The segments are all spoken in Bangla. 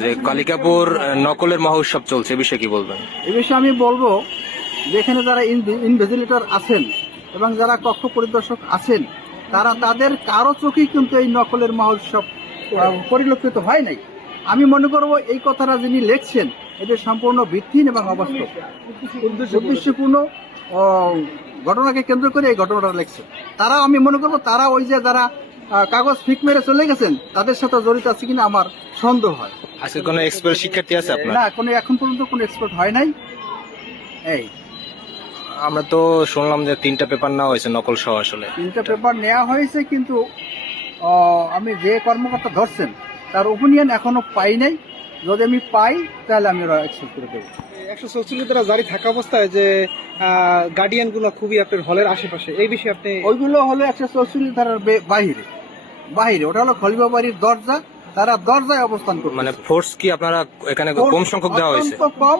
যে কালিকাপুর নকলের মহোৎসব চলছে বিষয়ে কি বলবেন? এ বিষয়ে আমি বলব যেখানে যারা ইনভেজিলেটর আছেন এবং যারা কক্ষ পরিদর্শক আছেন, তারা তাদের কারও চোখেই কিন্তু এই নকলের মহোৎসব পরিলক্ষিত হয় নাই। আমি মনে করব এই কথাটা যিনি লিখছেন এটা সম্পূর্ণ ভিত্তিহীন এবং অবাস্তব। উদ্দেশ্যপূর্ণ ঘটনাকে কেন্দ্র করে এই ঘটনাটা লিখছেন তারা আমি মনে করব তারা ওই যে যারা কাগজ ফিক মেরে চলে গেছেন তাদের সাথে জড়িত আছে কিনা আমার সন্দেহ হয়। আজকে কোনো এক্সপার্ট শিক্ষার্থী আছে আপনার? না কোনো এখন পর্যন্ত কোনো এক্সপার্ট হয় নাই। এই। আমরা তো শুনলাম যে তিনটা পেপার নেওয়া হয়েছে নকল সহ আসলে। তিনটা পেপার নেওয়া হয়েছে কিন্তু আমি যে কর্মকর্তা ধরছেন তার ওপিনিয়ন এখনও পাই নাই। যদি আমি পাই তাহলে আমি অ্যাকসেপ্ট করে দেবো। একশো চৌচল্লিশ দ্বারা জারি থাকা অবস্থায় যে গার্ডিয়ানগুলো খুবই আপনার হলের আশেপাশে এই বিষয়ে আপনি ওইগুলো হলো একশো চৌচল্লিশ ধারার বাহিরে বাহিরে ওটা হলো খলিফা বাড়ির দরজা। তারা দরজায় অবস্থান করবে মানে ফোর্স কি আপনারা এখানে কম সংখ্যক দেওয়া হয়েছে? কম।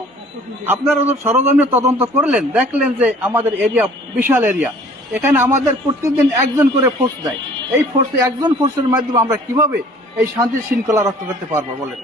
আপনারা তো সরজমিনে তদন্ত করলেন দেখলেন যে আমাদের এরিয়া বিশাল এরিয়া এখানে আমাদের প্রত্যেকদিন একজন করে ফোর্স দেয়। এই ফোর্স একজন ফোর্সের মাধ্যমে আমরা কীভাবে এই শান্তি শৃঙ্খলা রক্ষা করতে পারব বলেন?